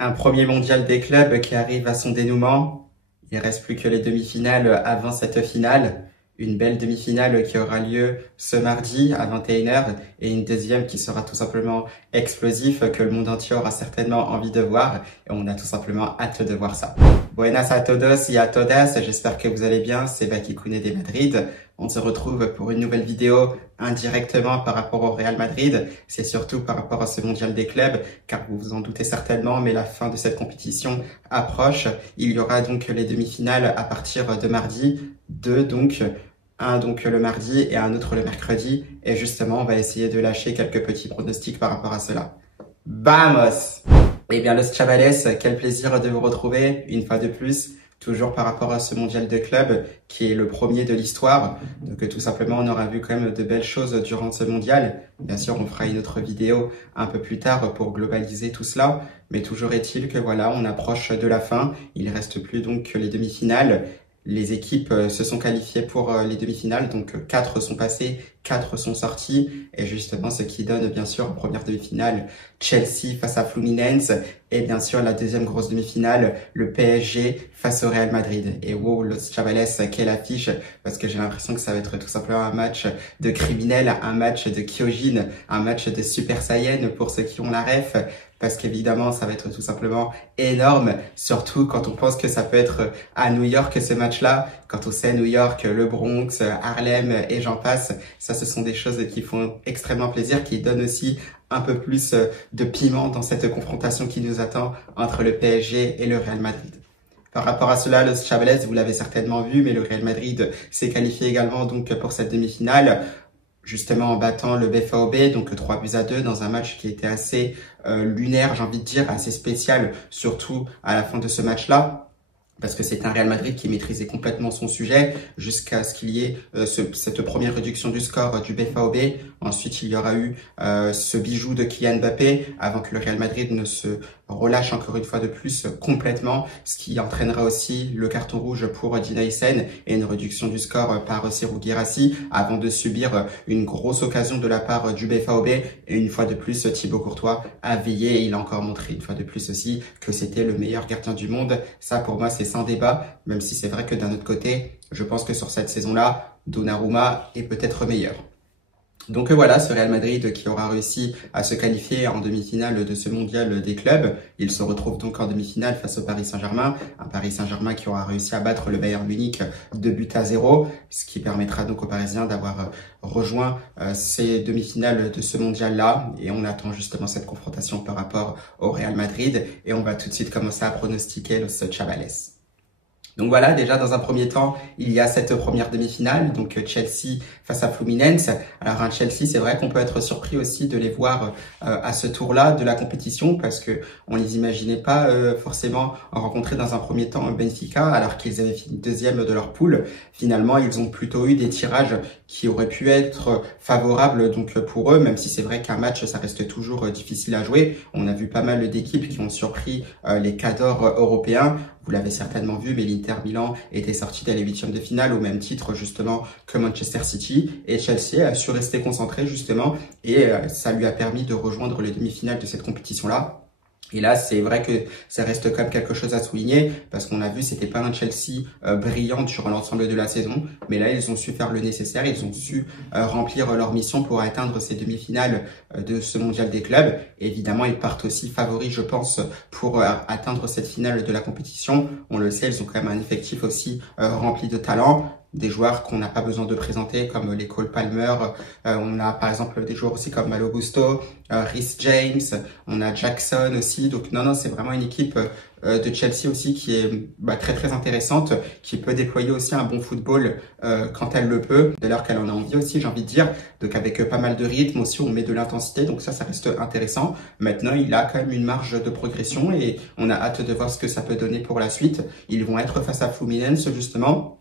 Un premier mondial des clubs qui arrive à son dénouement. Il reste plus que les demi-finales avant cette finale. Une belle demi-finale qui aura lieu ce mardi à 21h et une deuxième qui sera tout simplement explosive que le monde entier aura certainement envie de voir et on a tout simplement hâte de voir ça. Buenas a todos y a todas, j'espère que vous allez bien, c'est Baki Koune de Madrid. On se retrouve pour une nouvelle vidéo indirectement par rapport au Real Madrid. C'est surtout par rapport à ce mondial des clubs, car vous vous en doutez certainement, mais la fin de cette compétition approche. Il y aura donc les demi-finales à partir de mardi, un le mardi et un autre le mercredi. Et justement, on va essayer de lâcher quelques petits pronostics par rapport à cela. Vamos! Eh bien, los chavales, quel plaisir de vous retrouver une fois de plus. Toujours par rapport à ce mondial de clubs qui est le premier de l'histoire. Donc tout simplement, on aura vu quand même de belles choses durant ce mondial. Bien sûr, on fera une autre vidéo un peu plus tard pour globaliser tout cela. Mais toujours est-il que voilà, on approche de la fin. Il reste plus donc que les demi-finales. Les équipes se sont qualifiées pour les demi-finales, donc 4 sont passées, 4 sont sorties, et justement ce qui donne bien sûr en première demi-finale Chelsea face à Fluminense, et bien sûr la deuxième grosse demi-finale, le PSG face au Real Madrid. Et wow, los chavales, quelle affiche, parce que j'ai l'impression que ça va être tout simplement un match de criminels, un match de Kyojin, un match de Super Saiyan pour ceux qui ont la ref, parce qu'évidemment, ça va être tout simplement énorme, surtout quand on pense que ça peut être à New York ce match-là, quand on sait New York, le Bronx, Harlem et j'en passe, ça ce sont des choses qui font extrêmement plaisir, qui donnent aussi un peu plus de piment dans cette confrontation qui nous attend entre le PSG et le Real Madrid. Par rapport à cela, los chavales, vous l'avez certainement vu, mais le Real Madrid s'est qualifié également donc pour cette demi-finale, justement en battant le BVB, donc 3-2 dans un match qui était assez lunaire, j'ai envie de dire, assez spécial, surtout à la fin de ce match-là. Parce que c'est un Real Madrid qui maîtrisait complètement son sujet jusqu'à ce qu'il y ait cette première réduction du score du BVB. Ensuite, il y aura eu ce bijou de Kylian Mbappé avant que le Real Madrid ne se relâche encore une fois de plus complètement, ce qui entraînera aussi le carton rouge pour Dinaysen et une réduction du score par Serhou Guirassy avant de subir une grosse occasion de la part du BVB. Et une fois de plus, Thibaut Courtois a veillé et il a encore montré une fois de plus aussi que c'était le meilleur gardien du monde. Ça, pour moi, c'est sans débat, même si c'est vrai que d'un autre côté, je pense que sur cette saison-là, Donnarumma est peut-être meilleur. Donc voilà, ce Real Madrid qui aura réussi à se qualifier en demi-finale de ce mondial des clubs. Il se retrouve donc en demi-finale face au Paris Saint-Germain. Un Paris Saint-Germain qui aura réussi à battre le Bayern Munich 2-0, ce qui permettra donc aux Parisiens d'avoir rejoint ces demi-finales de ce mondial-là. Et on attend justement cette confrontation par rapport au Real Madrid. Et on va tout de suite commencer à pronostiquer los chavales. Donc voilà, déjà dans un premier temps, il y a cette première demi-finale, donc Chelsea face à Fluminense. Alors un Chelsea, c'est vrai qu'on peut être surpris aussi de les voir à ce tour-là de la compétition parce que on les imaginait pas forcément rencontrer dans un premier temps Benfica alors qu'ils avaient fini deuxième de leur poule. Finalement, ils ont plutôt eu des tirages qui auraient pu être favorables donc pour eux, même si c'est vrai qu'un match, ça reste toujours difficile à jouer. On a vu pas mal d'équipes qui ont surpris les cadors européens. Vous l'avez certainement vu, mais l'Inter Milan était sorti dès les huitièmes de finale au même titre justement que Manchester City. Et Chelsea a su rester concentré justement et ça lui a permis de rejoindre les demi-finales de cette compétition-là. Et là, c'est vrai que ça reste quand même quelque chose à souligner parce qu'on a vu, c'était pas un Chelsea brillant sur l'ensemble de la saison, mais là, ils ont su faire le nécessaire, ils ont su remplir leur mission pour atteindre ces demi-finales de ce mondial des clubs. Et évidemment, ils partent aussi favoris, je pense, pour atteindre cette finale de la compétition. On le sait, ils ont quand même un effectif aussi rempli de talent. Des joueurs qu'on n'a pas besoin de présenter comme les Cole Palmer, on a par exemple des joueurs aussi comme Malo Gusto, Reece James, on a Jackson aussi, donc non c'est vraiment une équipe de Chelsea aussi qui est très très intéressante, qui peut déployer aussi un bon football quand elle le peut, dès lors qu'elle en a envie aussi, j'ai envie de dire, donc avec pas mal de rythme aussi, on met de l'intensité, donc ça reste intéressant. Maintenant, il a quand même une marge de progression et on a hâte de voir ce que ça peut donner pour la suite. Ils vont être face à Fluminense justement,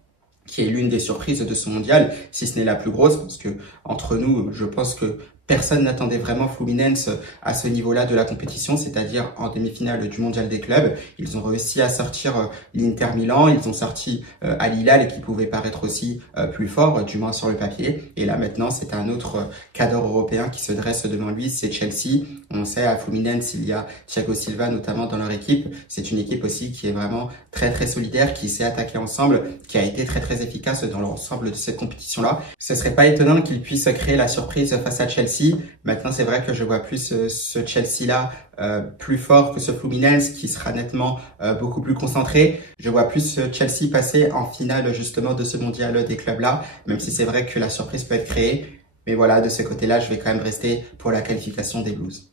qui est l'une des surprises de ce mondial, si ce n'est la plus grosse, parce que entre nous, je pense que personne n'attendait vraiment Fluminense à ce niveau-là de la compétition, c'est-à-dire en demi-finale du Mondial des clubs. Ils ont réussi à sortir l'Inter Milan, ils ont sorti Al Hilal qui pouvait paraître aussi plus fort, du moins sur le papier. Et là maintenant, c'est un autre cadre européen qui se dresse devant lui, c'est Chelsea. On sait à Fluminense, il y a Thiago Silva notamment dans leur équipe. C'est une équipe aussi qui est vraiment très très solidaire, qui s'est attaquée ensemble, qui a été très très efficace dans l'ensemble de cette compétition-là. Ce serait pas étonnant qu'ils puissent créer la surprise face à Chelsea. Maintenant, c'est vrai que je vois plus ce Chelsea-là plus fort que ce Fluminense qui sera nettement beaucoup plus concentré. Je vois plus Chelsea passer en finale justement de ce mondial des clubs-là, même si c'est vrai que la surprise peut être créée. Mais voilà, de ce côté-là, je vais quand même rester pour la qualification des Blues.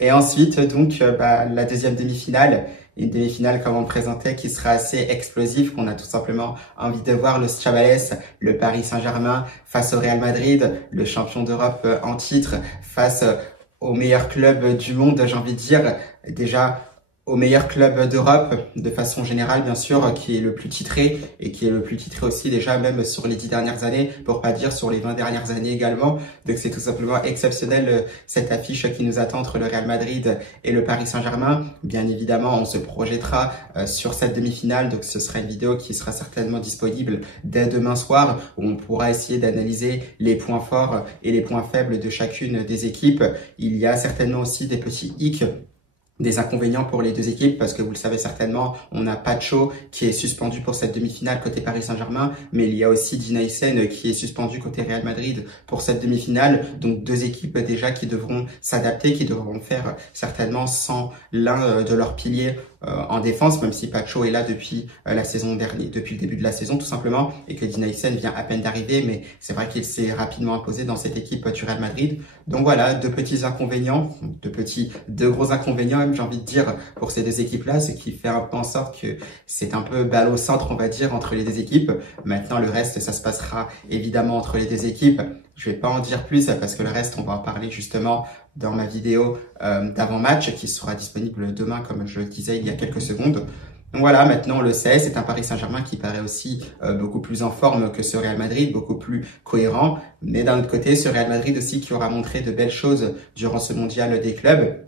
Et ensuite, donc, la deuxième demi-finale, une demi-finale comme on le présentait, qui sera assez explosive, qu'on a tout simplement envie de voir le Chavales, le Paris Saint-Germain, face au Real Madrid, le champion d'Europe en titre, face au meilleur club du monde, j'ai envie de dire, déjà au meilleur club d'Europe, de façon générale, bien sûr, qui est le plus titré, et qui est le plus titré aussi déjà même sur les 10 dernières années, pour pas dire sur les 20 dernières années également. Donc c'est tout simplement exceptionnel cette affiche qui nous attend entre le Real Madrid et le Paris Saint-Germain. Bien évidemment, on se projettera sur cette demi-finale, donc ce sera une vidéo qui sera certainement disponible dès demain soir, où on pourra essayer d'analyser les points forts et les points faibles de chacune des équipes. Il y a certainement aussi des petits hicks, des inconvénients pour les deux équipes, parce que vous le savez certainement, on a Pacho qui est suspendu pour cette demi-finale côté Paris Saint-Germain, mais il y a aussi Dinaïsen qui est suspendu côté Real Madrid pour cette demi-finale. Donc deux équipes déjà qui devront s'adapter, qui devront faire certainement sans l'un de leurs piliers en défense, même si Pacho est là depuis la saison dernière, depuis le début de la saison tout simplement, et que Dinaïsen vient à peine d'arriver, mais c'est vrai qu'il s'est rapidement imposé dans cette équipe du Real Madrid. Donc voilà, deux gros inconvénients même, j'ai envie de dire, pour ces deux équipes-là, ce qui fait un peu en sorte que c'est un peu balle au centre, on va dire, entre les deux équipes. Maintenant, le reste, ça se passera évidemment entre les deux équipes. Je vais pas en dire plus parce que le reste, on va en parler justement dans ma vidéo d'avant-match qui sera disponible demain, comme je le disais il y a quelques secondes. Donc voilà, maintenant on le sait, c'est un Paris Saint-Germain qui paraît aussi beaucoup plus en forme que ce Real Madrid, beaucoup plus cohérent. Mais d'un autre côté, ce Real Madrid aussi qui aura montré de belles choses durant ce mondial des clubs.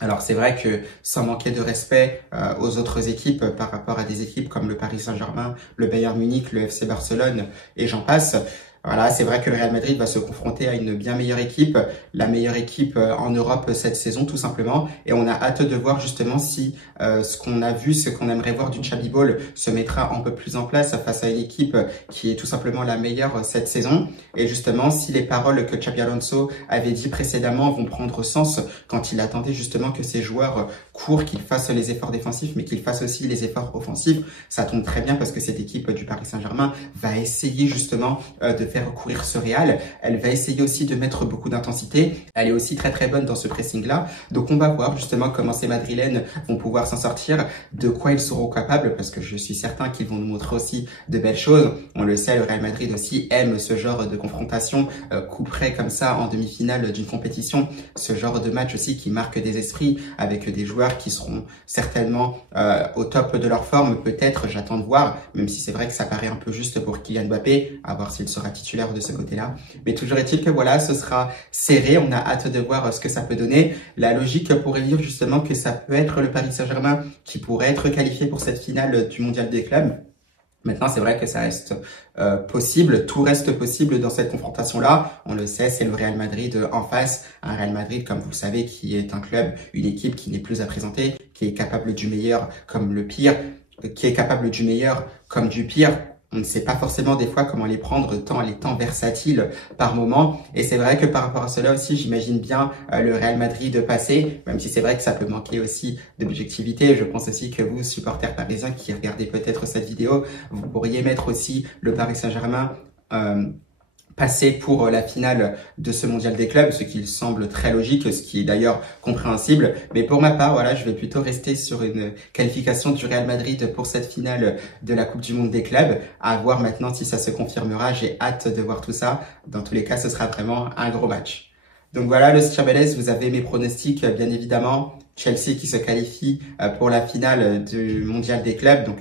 Alors c'est vrai que sans manquer de respect aux autres équipes par rapport à des équipes comme le Paris Saint-Germain, le Bayern Munich, le FC Barcelone et j'en passe. Voilà, c'est vrai que le Real Madrid va se confronter à une bien meilleure équipe, la meilleure équipe en Europe cette saison tout simplement. Et on a hâte de voir justement si ce qu'on a vu, ce qu'on aimerait voir du Xabi Ball se mettra un peu plus en place face à une équipe qui est tout simplement la meilleure cette saison. Et justement, si les paroles que Xabi Alonso avait dit précédemment vont prendre sens quand il attendait justement que ses joueurs courent, qu'ils fassent les efforts défensifs, mais qu'ils fassent aussi les efforts offensifs, ça tombe très bien parce que cette équipe du Paris Saint-Germain va essayer justement de faire courir ce Real. Elle va essayer aussi de mettre beaucoup d'intensité. Elle est aussi très très bonne dans ce pressing-là. Donc on va voir justement comment ces Madrilènes vont pouvoir s'en sortir, de quoi ils seront capables, parce que je suis certain qu'ils vont nous montrer aussi de belles choses. On le sait, le Real Madrid aussi aime ce genre de confrontation, coup près comme ça en demi-finale d'une compétition. Ce genre de match aussi qui marque des esprits avec des joueurs qui seront certainement au top de leur forme. Peut-être, j'attends de voir, même si c'est vrai que ça paraît un peu juste pour Kylian Mbappé, à voir s'il sera titulaire de ce côté-là. Mais toujours est-il que voilà, ce sera serré. On a hâte de voir ce que ça peut donner. La logique pourrait dire justement que ça peut être le Paris Saint-Germain qui pourrait être qualifié pour cette finale du Mondial des clubs. Maintenant, c'est vrai que ça reste possible, tout reste possible dans cette confrontation-là. On le sait, c'est le Real Madrid en face. Un Real Madrid, comme vous le savez, qui est un club, une équipe qui n'est plus à présenter, qui est capable du meilleur comme le pire, qui est capable du meilleur comme du pire. On ne sait pas forcément des fois comment les prendre, tant les temps versatiles par moment. Et c'est vrai que par rapport à cela aussi, j'imagine bien le Real Madrid passer, même si c'est vrai que ça peut manquer aussi d'objectivité. Je pense aussi que vous, supporters parisiens qui regardez peut-être cette vidéo, vous pourriez mettre aussi le Paris Saint-Germain passer pour la finale de ce mondial des clubs, ce qui semble très logique, ce qui est d'ailleurs compréhensible. Mais pour ma part, voilà, je vais plutôt rester sur une qualification du Real Madrid pour cette finale de la Coupe du Monde des clubs. À voir maintenant si ça se confirmera. J'ai hâte de voir tout ça. Dans tous les cas, ce sera vraiment un gros match. Donc voilà, le Chabelles, vous avez mes pronostics, bien évidemment. Chelsea qui se qualifie pour la finale du Mondial des clubs, donc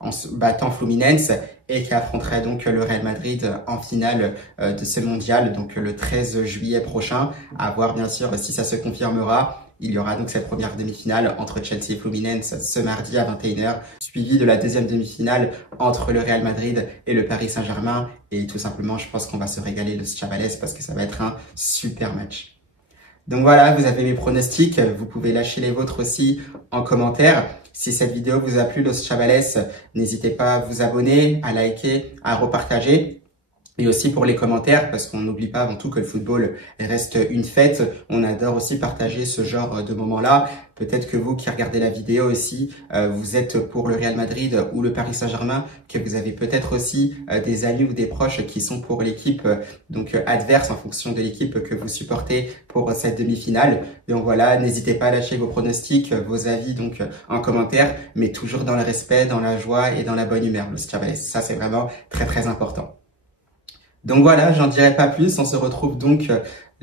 en battant Fluminense, et qui affronterait donc le Real Madrid en finale de ce mondial, donc le 13 juillet prochain. À voir bien sûr si ça se confirmera. Il y aura donc cette première demi-finale entre Chelsea et Fluminense ce mardi à 21h, suivi de la deuxième demi-finale entre le Real Madrid et le Paris Saint-Germain. Et tout simplement, je pense qu'on va se régaler le Chabales parce que ça va être un super match. Donc voilà, vous avez mes pronostics. Vous pouvez lâcher les vôtres aussi en commentaire. Si cette vidéo vous a plu, Los Chavales, n'hésitez pas à vous abonner, à liker, à repartager. Et aussi pour les commentaires, parce qu'on n'oublie pas avant tout que le football reste une fête. On adore aussi partager ce genre de moments-là. Peut-être que vous qui regardez la vidéo aussi, vous êtes pour le Real Madrid ou le Paris Saint-Germain, que vous avez peut-être aussi des amis ou des proches qui sont pour l'équipe donc adverse en fonction de l'équipe que vous supportez pour cette demi-finale. Donc voilà, n'hésitez pas à lâcher vos pronostics, vos avis donc en commentaire, mais toujours dans le respect, dans la joie et dans la bonne humeur, Los Chavales. Ça, c'est vraiment très très important. Donc voilà, j'en dirai pas plus. On se retrouve donc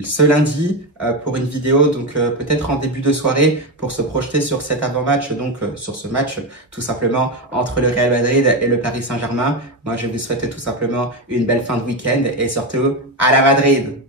ce lundi pour une vidéo, donc peut-être en début de soirée pour se projeter sur cet avant-match, donc sur ce match tout simplement entre le Real Madrid et le Paris Saint-Germain. Moi, je vous souhaite tout simplement une belle fin de week-end et surtout à la Madrid!